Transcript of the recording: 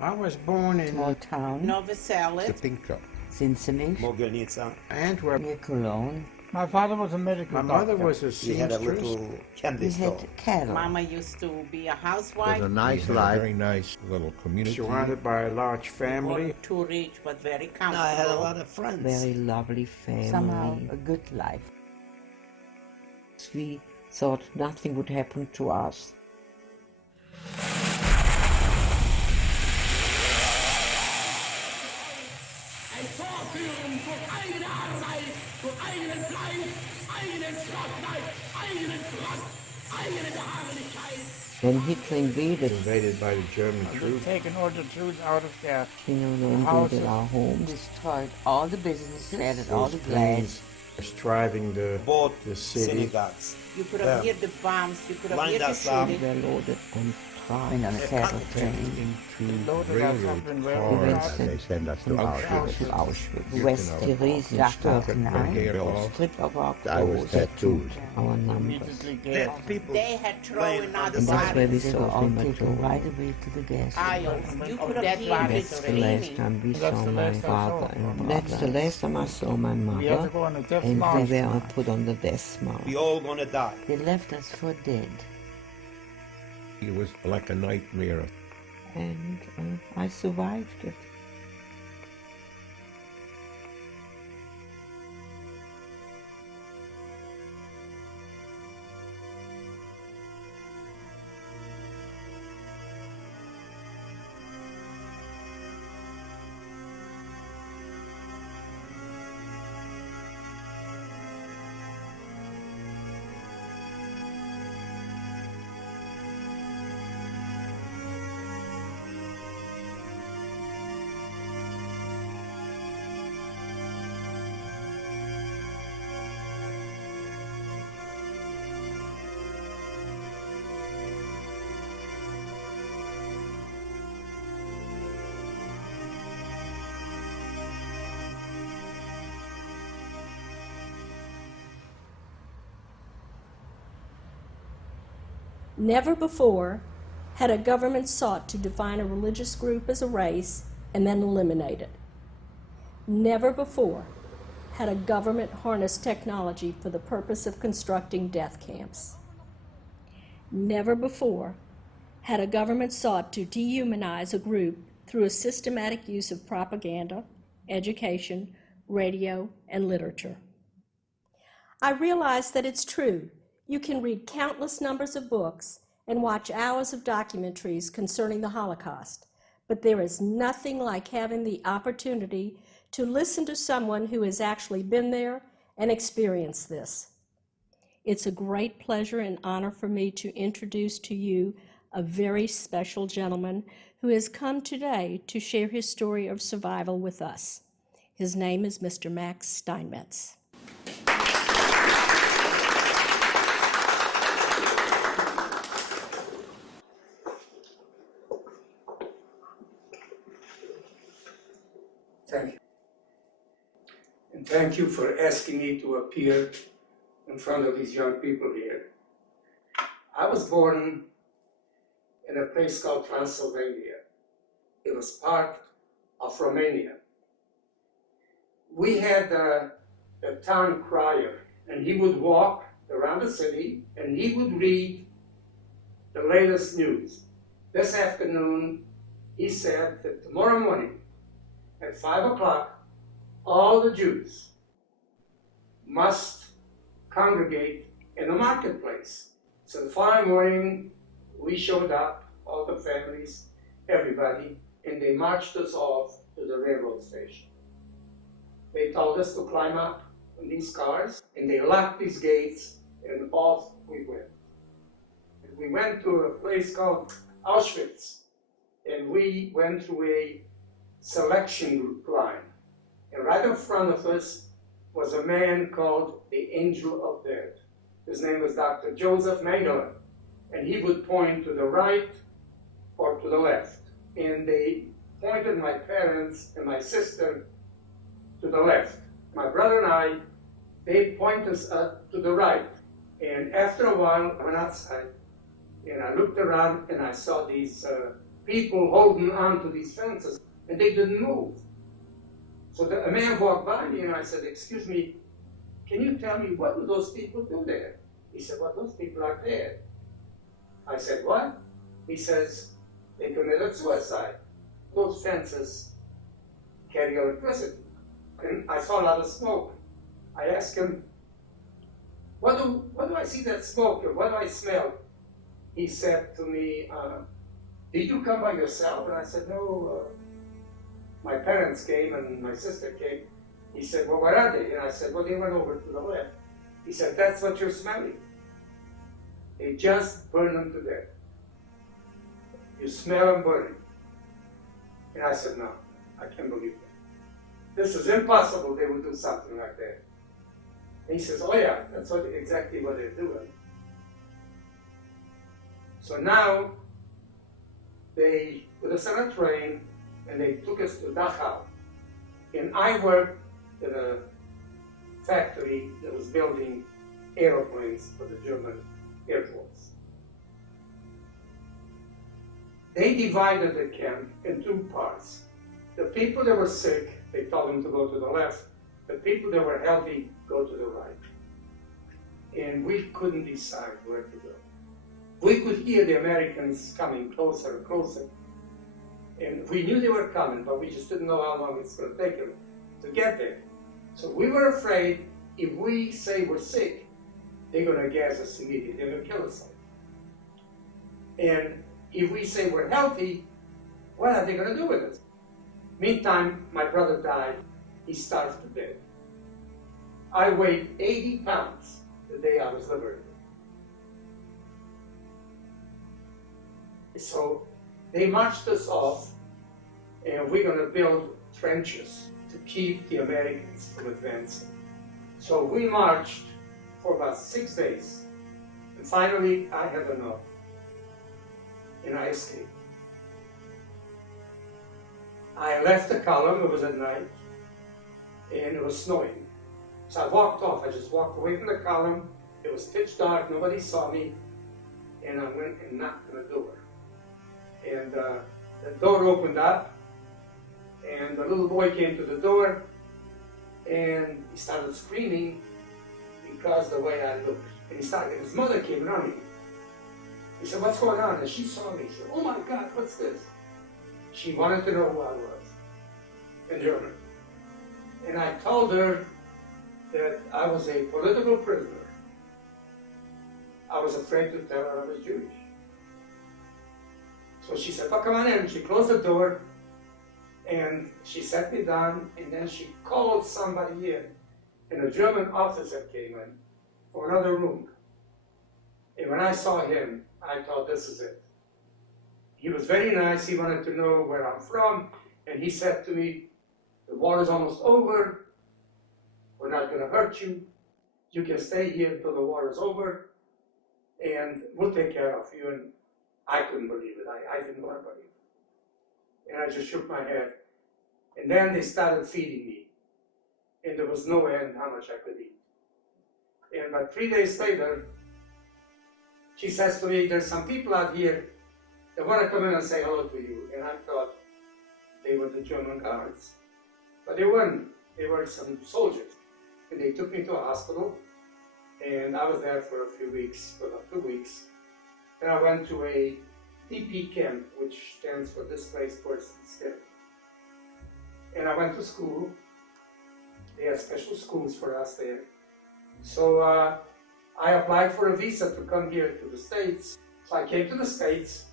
I was born in small town, Novi Salad, Cincinnati, Mogilnica. Antwerp. near Cologne. My father was a medical My doctor. mother was a He had a seamstress. little candy We store. had cattle. Mama used to be a It housewife. was a nice life. Very nice little community. Surrounded by a large family. Wasn't too rich, but very comfortable. No, I had a lot of friends. Very lovely family. Somehow a good life. We thought nothing would happen to us. When Hitler invaded By the German troops. Taken all the Jews out of their invaded our homes, destroyed all the businesses, shattered all the glass. Striving the Bought city. synagogues. You could have heard the bombs, you could have Lined heard the us up. We shooting. were loaded on train on a cattle train. Into Loaded us up in railroad cars. They send us to To Auschwitz. Auschwitz. West Theresienstadt now. Stripped of our I was clothes, tattooed. our numbers. Immediately gave Dead up. people They had thrown laying on out the And that's where we bodies, saw all taken right away to the gas piles. station. You could have That's heard the the last screaming. time we That's saw the my last I father saw and my that's the last time I saw my We had to mother, go on a death and march. they were put on the death march. We all gonna die. They left us for dead, It was like a nightmare. and I survived it. Never before had a government sought to define a religious group as a race and then eliminate it. Never before had a government harnessed technology for the purpose of constructing death camps. Never before had a government sought to dehumanize a group through a systematic use of propaganda, education, radio, and literature. I realize that it's true. You can read countless numbers of books and watch hours of documentaries concerning the Holocaust, but there is nothing like having the opportunity to listen to someone who has actually been there and experienced this. It's a great pleasure and honor for me to introduce to you a very special gentleman who has come today to share his story of survival with us. His name is Mr. Max Steinmetz. Thank you. And thank you for asking me to appear in front of these young people here. I was born in a place called Transylvania. It was part of Romania. We had a town crier, and he would walk around the city and he would read the latest news. This afternoon, he said that tomorrow morning at 5 o'clock, all the Jews must congregate in the marketplace. So the following morning, we showed up, all the families, everybody, and they marched us off to the railroad station. They told us to climb up in these cars, and they locked these gates, and off we went. And we went to a place called Auschwitz, and we went through a selection line. And right in front of us was a man called the Angel of Death. His name was Dr. Joseph Mengele, and he would point to the right or to the left. And they pointed my parents and my sister to the left. My brother and I, they pointed us up to the right. And after a while, I went outside, and I looked around, and I saw these people holding on to these fences, and they didn't move. So a man walked by me, and I said, "Excuse me, can you tell me what do those people do there?" He said, "Well, those people are dead." I said, "What?" He says, "They committed suicide. Those fences carry electricity." And I saw a lot of smoke. I asked him, what do I see that smoke, or what do I smell? He said to me, "Did you come by yourself?" And I said, "No, my parents came and my sister came." He said, "Well, where are they?" And I said, "Well, they went over to the left." He said, "That's what you're smelling. They just burn them to death. You smell them burning." And I said, "No, I can't believe that. This is impossible they would do something like that." And he says, "Oh yeah, that's exactly what they're doing." So now they put us on a train and they took us to Dachau. And I worked in a factory that was building airplanes for the German Air Force. They divided the camp in two parts. The people that were sick, they told them to go to the left. The people that were healthy, go to the right. And we couldn't decide where to go. We could hear the Americans coming closer and closer. And we knew they were coming, but we just didn't know how long it's going to take them to get there. So we were afraid if we say we're sick, they're going to gas us immediately. They're going to kill us all. And if we say we're healthy, what are they going to do with us? Meantime, my brother died. He starved to death. I weighed 80 pounds the day I was liberated. So they marched us off, and we're going to build trenches to keep the Americans from advancing. So we marched for about 6 days, and finally I had enough, and I escaped. I left the column, it was at night, and it was snowing. So I walked off, I just walked away from the column, it was pitch dark, nobody saw me, and I went and knocked on the door. And the door opened up, and the little boy came to the door, and he started screaming because the way I looked. And his mother came running. He said, "What's going on?" And she saw me. She said, "Oh my God, what's this?" She wanted to know who I was in German. And I told her that I was a political prisoner. I was afraid to tell her I was Jewish. So she said, "Oh, come on in." She closed the door, and she sat me down, and then she called somebody in. And a German officer came in for another room. And when I saw him, I thought, this is it. He was very nice. He wanted to know where I'm from. And he said to me, "The war is almost over. We're not going to hurt you. You can stay here until the war is over, and we'll take care of you." And I couldn't believe it. I didn't want to believe it. And I just shook my head. And then they started feeding me. And there was no end how much I could eat. And about 3 days later, she says to me, "There's some people out here that want to come in and say hello to you." And I thought they were the German guards. But they weren't. They were some soldiers. And they took me to a hospital. And I was there for a few weeks, for about 2 weeks. And I went to a DP camp, which stands for Displaced Persons Camp. And I went to school. They had special schools for us there. So I applied for a visa to come here to the States. So I came to the States,